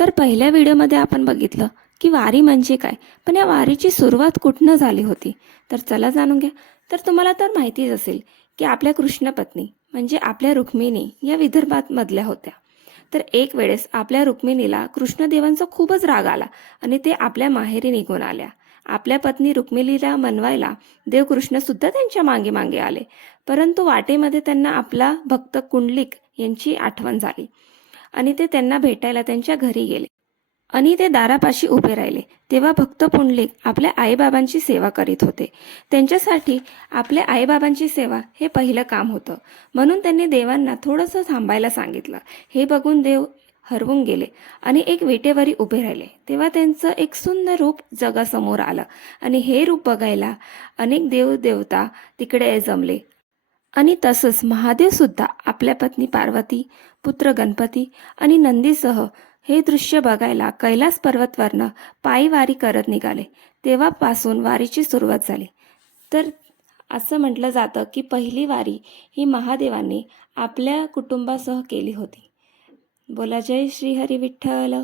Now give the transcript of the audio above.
तर पहिल्या व्हिडिओमध्ये आपण बघितलं की वारी म्हणजे काय, पण या वारीची सुरुवात कुठनं झाली होती. तर चला जाणून घ्या. तर तुम्हाला तर माहितीच असेल की आपल्या कृष्णपत्नी म्हणजे आपल्या रुक्मिणी या विदर्भात मधल्या होत्या. तर एक वेळेस आपल्या रुक्मिणीला कृष्णदेवांचा खूपच राग आला आणि ते आपल्या माहेरी निघून आल्या. आपल्या पत्नी रुक्मिणीला मनवायला देवकृष्ण सुद्धा त्यांच्या मागे मागे आले. परंतु वाटेमध्ये त्यांना आपला भक्त कुंडलिक यांची आठवण झाली आणि ते त्यांना भेटायला त्यांच्या घरी गेले आणि ते दारापाशी उभे राहिले. तेव्हा भक्त पुंडलिक आपल्या आईबाबांची सेवा करीत होते. त्यांच्यासाठी आपल्या आईबाबांची सेवा हे पहिलं काम होतं. म्हणून त्यांनी देवांना थोडंसं थांबायला सांगितलं. हे बघून देव हरवून गेले आणि एक विटेवरी उभे राहिले. तेव्हा त्यांचं एक सुंदर रूप जगासमोर आलं आणि हे रूप बघायला अनेक देवदेवता तिकडे जमले. आणि तसंच महादेव सुद्धा आपल्या पत्नी पार्वती, पुत्र गणपती आणि नंदीसह हे दृश्य बघायला कैलास पर्वतवरनं पायी वारी करत निघाले. तेव्हापासून वारीची सुरुवात झाली. तर असं म्हटलं जातं की पहिली वारी ही महादेवांनी आपल्या कुटुंबासह केली होती. बोला जय श्री हरी विठ्ठल.